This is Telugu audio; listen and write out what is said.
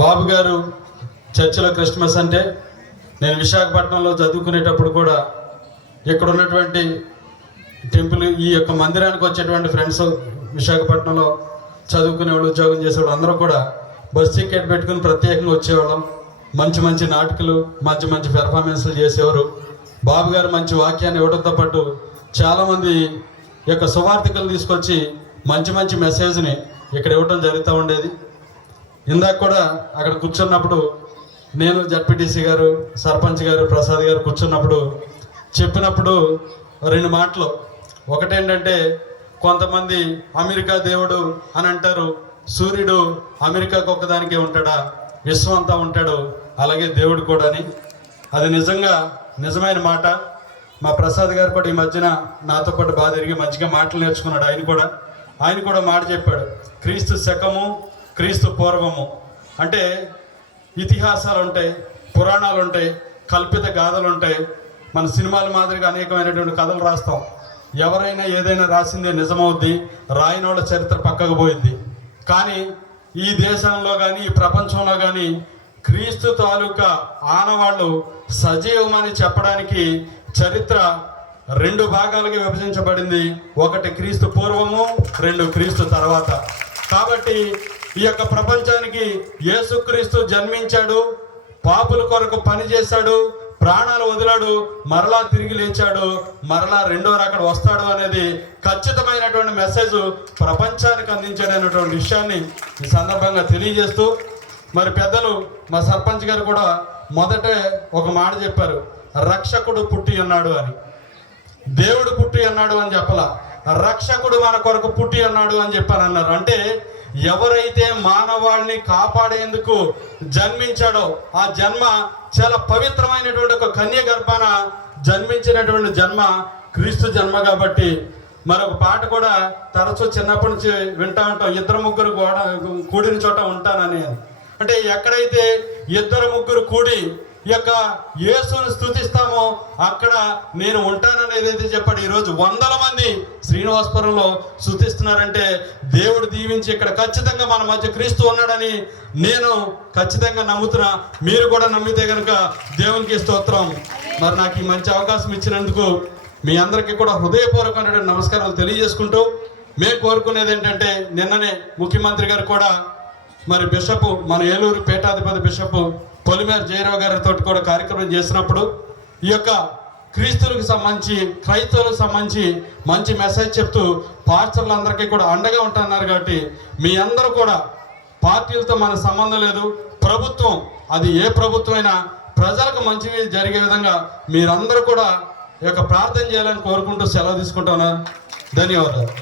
బాబు గారు చర్చిలో క్రిస్మస్ అంటే నేను విశాఖపట్నంలో చదువుకునేటప్పుడు కూడా ఇక్కడ ఉన్నటువంటి టెంపుల్ ఈ యొక్క మందిరానికి వచ్చేటువంటి ఫ్రెండ్స్ విశాఖపట్నంలో చదువుకునేవాళ్ళు ఉద్యోగం చేసేవాళ్ళు అందరూ కూడా బస్ టికెట్ పెట్టుకుని ప్రత్యేకంగా వచ్చేవాళ్ళం. మంచి మంచి నాటకాలు మంచి మంచి పెర్ఫార్మెన్స్లు చేసేవారు. బాబు గారు మంచి వాక్యాన్ని ఇవ్వడంతో పాటు చాలామంది యొక్క సువార్థికలు తీసుకొచ్చి మంచి మంచి మెసేజ్ని ఇక్కడ ఇవ్వటం జరుగుతూ ఉండేది. ఇందాక కూడా అక్కడ కూర్చున్నప్పుడు నేను జడ్పీటీసీ గారు సర్పంచ్ గారు ప్రసాద్ గారు కూర్చున్నప్పుడు చెప్పినప్పుడు రెండు మాటలు. ఒకటేంటంటే కొంతమంది అమెరికా దేవుడు అని అంటారు సూర్యుడు అమెరికాకు ఒక్కదానికే ఉంటాడా విశ్వం అంతా ఉంటాడు అలాగే దేవుడు కూడా అని అది నిజంగా నిజమైన మాట. మా ప్రసాద్ గారు కూడా ఈ మధ్యన నాతో పాటు బాగా తిరిగి మంచిగా మాటలు నేర్చుకున్నాడు ఆయన కూడా. ఆయన కూడా మాట చెప్పాడు క్రీస్తు శకము క్రీస్తు పూర్వము. అంటే ఇతిహాసాలు ఉంటాయి పురాణాలు ఉంటాయి కల్పిత గాథలు ఉంటాయి మన సినిమాల మాదిరిగా అనేకమైనటువంటి కథలు రాస్తాం. ఎవరైనా ఏదైనా రాసిందే నిజమవుద్ది రాయినోళ్ళ చరిత్ర పక్కకు పోయిద్ది. కానీ ఈ దేశంలో కానీ ఈ ప్రపంచంలో కానీ క్రీస్తు తాలూకా ఆనవాళ్ళు సజీవమని చెప్పడానికి చరిత్ర రెండు భాగాలుగా విభజించబడింది. ఒకటి క్రీస్తు పూర్వము రెండు క్రీస్తు తర్వాత. కాబట్టి ఈ యొక్క ప్రపంచానికి యేసుక్రీస్తు జన్మించాడు పాపుల కొరకు పని చేశాడు ప్రాణాలు వదిలాడు మరలా తిరిగి లేచాడు మరలా రెండో అక్కడ వస్తాడు అనేది ఖచ్చితమైనటువంటి మెసేజ్ ప్రపంచానికి అందించాడనేటువంటి విషయాన్ని ఈ సందర్భంగా తెలియజేస్తూ మరి పెద్దలు మా సర్పంచ్ గారు కూడా మొదటే ఒక మాట చెప్పారు రక్షకుడు పుట్టి అన్నాడు అని. దేవుడు పుట్టి అన్నాడు అని చెప్పలా. రక్షకుడు మన కొరకు పుట్టి అన్నాడు అని చెప్పారు అన్నారు అంటే ఎవరైతే మానవాళిని కాపాడేందుకు జన్మించాడో ఆ జన్మ చాలా పవిత్రమైనటువంటి ఒక కన్య గర్భాన జన్మించినటువంటి జన్మ క్రీస్తు జన్మ కాబట్టి మరొక పాట కూడా తరచూ చిన్నప్పటి నుంచి వింటా ఉంటాం. ఇద్దరు ముగ్గురు గోడ కూడిన చోట ఉంటానని. అంటే ఎక్కడైతే ఇద్దరు ముగ్గురు కూడి ఈ యొక్క యేసుని స్థుతిస్తామో అక్కడ నేను ఉంటాననేది చెప్పాడు. ఈరోజు వందల మంది శ్రీనివాసపురంలో శృతిస్తున్నారంటే దేవుడు దీవించి ఇక్కడ ఖచ్చితంగా మన మధ్య క్రీస్తు ఉన్నాడని నేను ఖచ్చితంగా నమ్ముతున్నా. మీరు కూడా నమ్మితే కనుక దేవునికి స్తోత్రం. మరి నాకు ఈ మంచి అవకాశం ఇచ్చినందుకు మీ అందరికీ కూడా హృదయపూర్వకమైన నమస్కారాలు తెలియజేసుకుంటూ మేము కోరుకునేది ఏంటంటే నిన్ననే ముఖ్యమంత్రి గారు కూడా మరి బిషప్ మన ఏలూరు పేటాధిపతి బిషప్ పొలిమేర జయరావు గారితో కూడా కార్యక్రమం చేసినప్పుడు ఈ యొక్క క్రీస్తులకు సంబంధించి క్రైస్తవులకు సంబంధించి మంచి మెసేజ్ చెప్తూ పాస్టర్లందరికీ కూడా అండగా ఉంటున్నారు కాబట్టి మీ అందరూ కూడా పార్టీలతో మన సంబంధం లేదు. ప్రభుత్వం అది ఏ ప్రభుత్వం అయినా ప్రజలకు మంచి జరిగే విధంగా మీరందరూ కూడా ఈ యొక్క ప్రార్థన చేయాలని కోరుకుంటూ సెలవు తీసుకుంటున్నాను ధన్యవాదాలు.